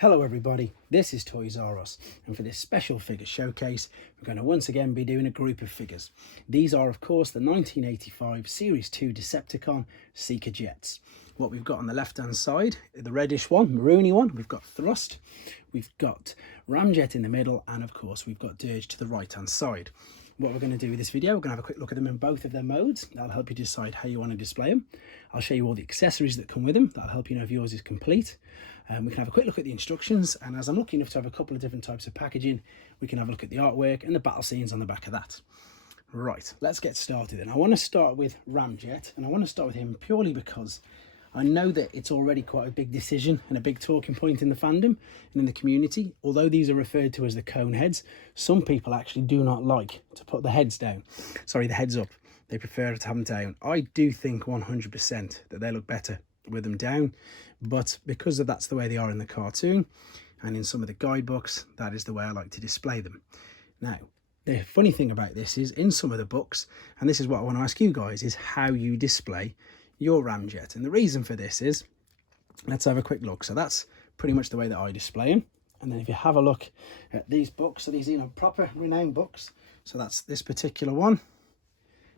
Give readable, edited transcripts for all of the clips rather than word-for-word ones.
Hello everybody, this is Toys R Us, and for this special figure showcase we're going to once again be doing a group of figures. These are of course the 1985 Series 2 Decepticon Seeker Jets. What we've got on the left hand side, the reddish one, maroony one, we've got Thrust, we've got Ramjet in the middle, and of course we've got Dirge to the right hand side. What we're going to do with this video, we're going to have a quick look at them in both of their modes. That'll help you decide how you want to display them. I'll show you all the accessories that come with them. That'll help you know if yours is complete. We can have a quick look at the instructions, and as I'm lucky enough to have a couple of different types of packaging, we can have a look at the artwork and the battle scenes on the back of that. Right, let's get started then. I want to start with Ramjet, and I want to start with him purely because I know that it's already quite a big decision and a big talking point in the fandom and in the community. Although these are referred to as the cone heads, some people actually do not like to put the heads down. Sorry, the heads up. They prefer to have them down. I do think 100% that they look better with them down, but because of that's the way they are in the cartoon and in some of the guidebooks, that is the way I like to display them. Now, the funny thing about this is in some of the books, and this is what I want to ask you guys, is how you display your Ramjet. And the reason for this is, let's have a quick look. So that's pretty much the way that I display him. And then if you have a look at these books, so these are proper renowned books, so that's this particular one,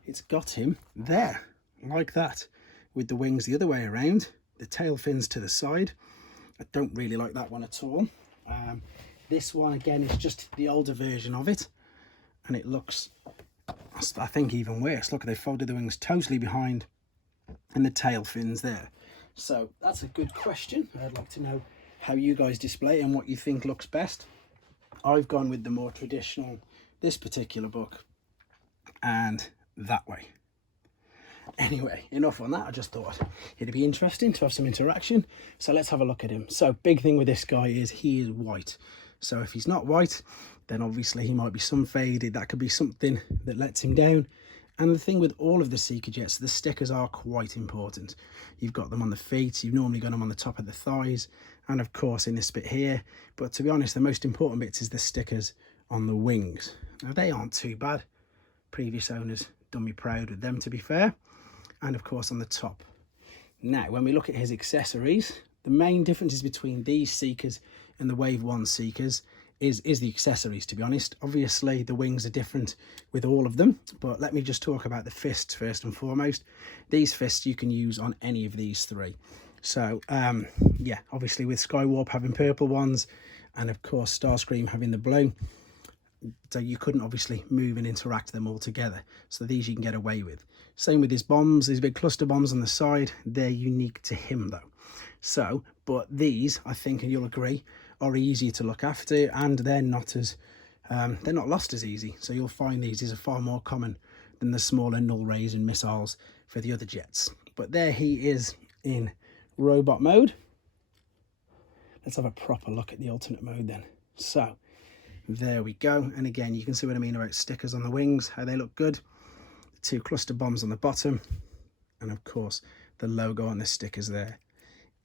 it's got him there like that with the wings the other way around, the tail fins to the side. I don't really like that one at all. This one again is just the older version of it, and it looks, I think, even worse. Look, they folded the wings totally behind and the tail fins there. So that's a good question. I'd like to know how you guys display and what you think looks best. I've gone with the more traditional, this particular book, and that way. Anyway, enough on that. I just thought it'd be interesting to have some interaction, so let's have a look at him. So big thing with this guy is he is white, so if he's not white, then obviously he might be some faded. That could be something that lets him down. And the thing with all of the Seeker Jets, the stickers are quite important. You've got them on the feet, you've normally got them on the top of the thighs, and of course in this bit here. But to be honest, the most important bits is the stickers on the wings. Now they aren't too bad. Previous owners done me proud with them, to be fair. And of course on the top. Now, when we look at his accessories, the main differences between these Seekers and the Wave 1 Seekers is the accessories, to be honest. Obviously the wings are different with all of them, but let me just talk about the fists first and foremost. These fists you can use on any of these three. So yeah, obviously with Skywarp having purple ones, and of course Starscream having the blue, so you couldn't obviously move and interact them all together. So these you can get away with. Same with his bombs, these big cluster bombs on the side, they're unique to him though. So, but these, I think, and you'll agree, are easier to look after, and they're not lost as easy. So you'll find these are far more common than the smaller null rays and missiles for the other jets. But there he is in robot mode. Let's have a proper look at the alternate mode then. So there we go. And again, you can see what I mean about stickers on the wings, how they look good. The two cluster bombs on the bottom, and of course the logo on the stickers there.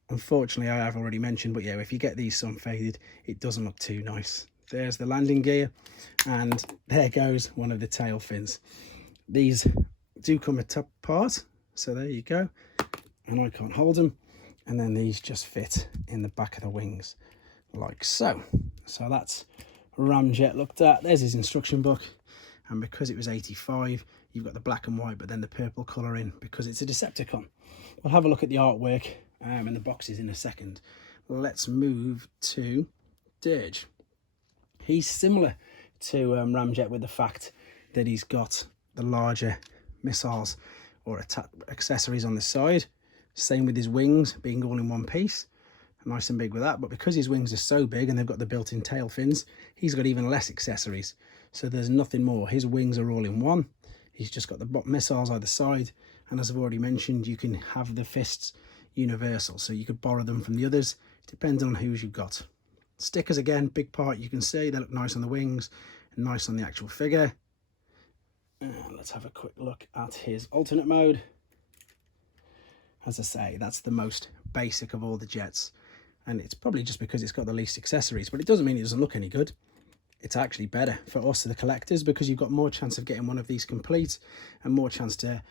Unfortunately, I have already mentioned, but yeah, if you get these some faded, it doesn't look too nice. There's the landing gear, and there goes one of the tail fins. These do come apart, so there you go, and I can't hold them. And then these just fit in the back of the wings like so. So that's Ramjet looked at. There's his instruction book, and because it was 85, you've got the black and white, but then the purple colour in because it's a Decepticon. We'll have a look at the artwork and the boxes in a second. Let's move to Dirge. He's similar to Ramjet with the fact that he's got the larger missiles or accessories on the side. Same with his wings being all in one piece. Nice and big with that, but because his wings are so big and they've got the built-in tail fins, he's got even less accessories. So there's nothing more. His wings are all in one. He's just got the missiles either side, and as I've already mentioned, you can have the fists universal, so you could borrow them from the others depending on whose you've got. Stickers again, big part. You can see they look nice on the wings and nice on the actual figure. And let's have a quick look at his alternate mode. As I say, that's the most basic of all the jets, and it's probably just because it's got the least accessories, but it doesn't mean it doesn't look any good. It's actually better for us, the collectors, because you've got more chance of getting one of these complete and more chance to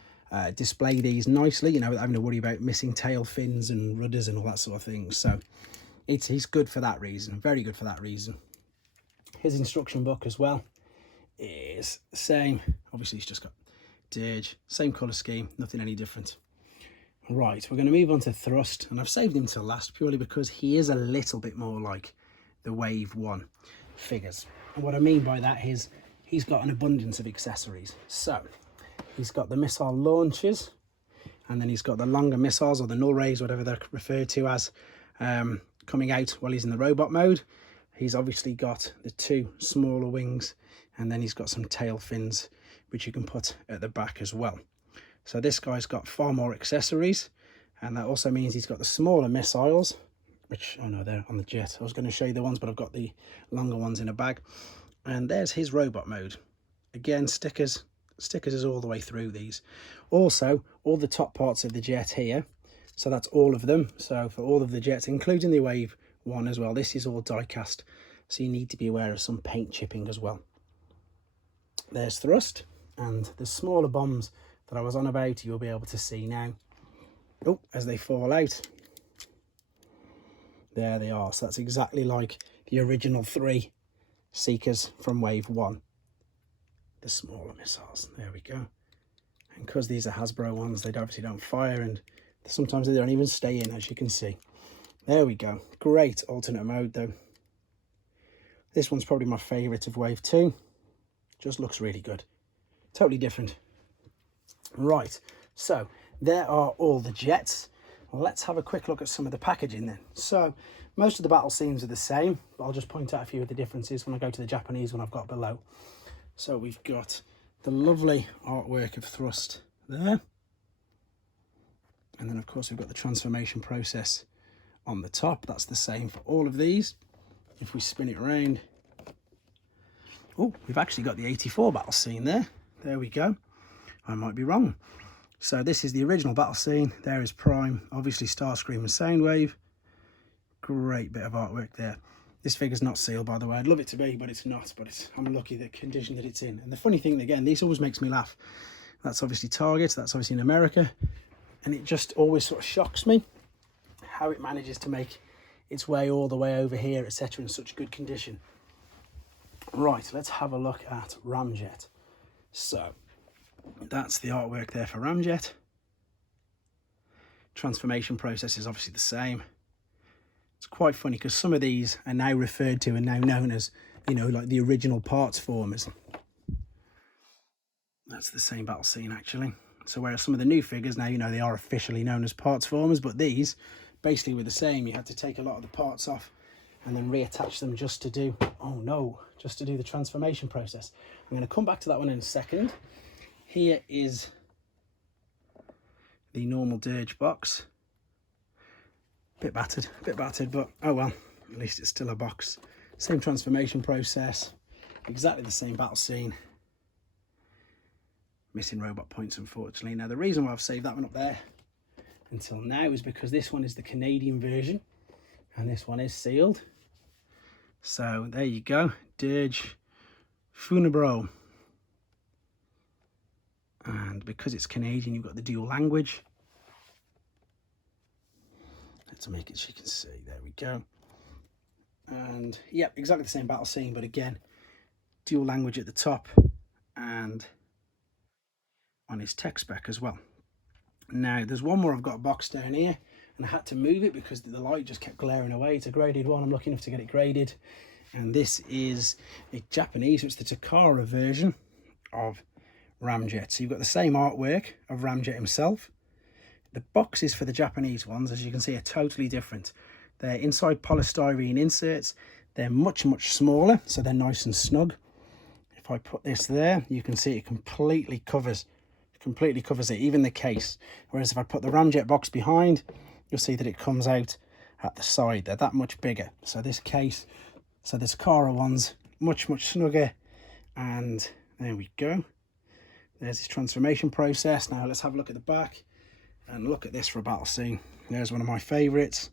display these nicely, you know, without having to worry about missing tail fins and rudders and all that sort of thing. So He's good for that reason, very good for that reason. His instruction book as well is the same. Obviously he's just got Dirge, same colour scheme, nothing any different. Right, we're going to move on to Thrust, and I've saved him till last purely because he is a little bit more like the Wave 1 figures. And what I mean by that is he's got an abundance of accessories. So he's got the missile launchers, and then he's got the longer missiles, or the null rays, whatever they're referred to as, coming out while he's in the robot mode. He's obviously got the 2 smaller wings, and then he's got some tail fins which you can put at the back as well. So this guy's got far more accessories, and that also means he's got the smaller missiles, which, oh no, they're on the jet. I was going to show you the ones, but I've got the longer ones in a bag. And there's his robot mode. Again, stickers is all the way through these. Also, all the top parts of the jet here. So that's all of them. So for all of the jets, including the Wave 1 as well, this is all die cast. So you need to be aware of some paint chipping as well. There's Thrust, and the smaller bombs that I was on about, you'll be able to see now. Oh, as they fall out. There they are. So that's exactly like the original 3 Seekers from Wave 1. The smaller missiles. There we go. And because these are Hasbro ones, they obviously don't fire, and sometimes they don't even stay in, as you can see. There we go. Great alternate mode though. This one's probably my favourite of Wave 2. Just looks really good. Totally different. Right, so there are all the jets. Well, let's have a quick look at some of the packaging then. So most of the battle scenes are the same, but I'll just point out a few of the differences when I go to the Japanese one I've got below. So we've got the lovely artwork of Thrust there. And then of course we've got the transformation process on the top. That's the same for all of these. If we spin it around, oh, we've actually got the 84 battle scene there. There we go. I might be wrong. So this is the original battle scene. There is Prime, obviously Starscream and Soundwave. Great bit of artwork there. This figure's not sealed, by the way. I'd love it to be, but it's not. But I'm lucky the condition that it's in. And the funny thing, again, this always makes me laugh. That's obviously Target. That's obviously in America. And it just always sort of shocks me how it manages to make its way all the way over here, etc., in such good condition. Right, let's have a look at Ramjet. So that's the artwork there for Ramjet. Transformation process is obviously the same. It's quite funny because some of these are now referred to and now known as, you know, like the original parts formers. That's the same battle scene actually. So whereas some of the new figures now, you know, they are officially known as parts formers, but these basically were the same. You had to take a lot of the parts off and then reattach them just to do, oh no, just to do the transformation process. I'm going to come back to that one in a second. Here is the normal Dirge box. Bit battered, but oh well, at least it's still a box. Same transformation process, exactly the same battle scene. Missing robot points, unfortunately. Now, the reason why I've saved that one up there until now is because this one is the Canadian version, and this one is sealed. So there you go, Dirge Funabro. And because it's Canadian, you've got the dual language. Let's make it so you can see. There we go. And yep, exactly the same battle scene, but again, dual language at the top and on his tech spec as well. Now, there's one more I've got a box down here, and I had to move it because the light just kept glaring away. It's a graded one. I'm lucky enough to get it graded. And this is a Japanese, so it's the Takara version of Ramjet. So you've got the same artwork of Ramjet himself. The boxes for the Japanese ones, as you can see, are totally different. They're inside polystyrene inserts. They're much, much smaller, so they're nice and snug. If I put this there, you can see it completely covers it, even the case. Whereas if I put the Ramjet box behind, you'll see that it comes out at the side. They're that much bigger. So this case, so this Takara one's much, much snugger. And there we go. There's this transformation process. Now let's have a look at the back and look at this for a battle scene. There's one of my favorites.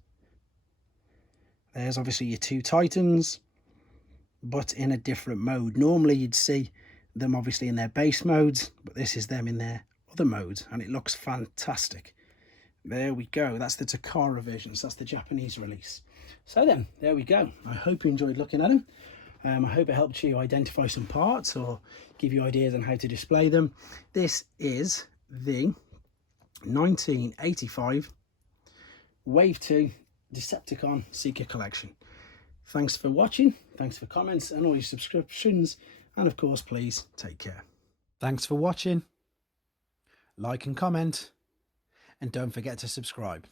There's obviously your two Titans, but in a different mode. Normally you'd see them obviously in their base modes, but this is them in their other modes, and it looks fantastic. There we go. That's the Takara version. So that's the Japanese release. So then, there we go. I hope you enjoyed looking at them. I hope it helped you identify some parts or give you ideas on how to display them. This is the 1985 Wave 2 Decepticon Seeker Collection. Thanks for watching. Thanks for comments and all your subscriptions. And of course, please take care. Thanks for watching. Like and comment. And don't forget to subscribe.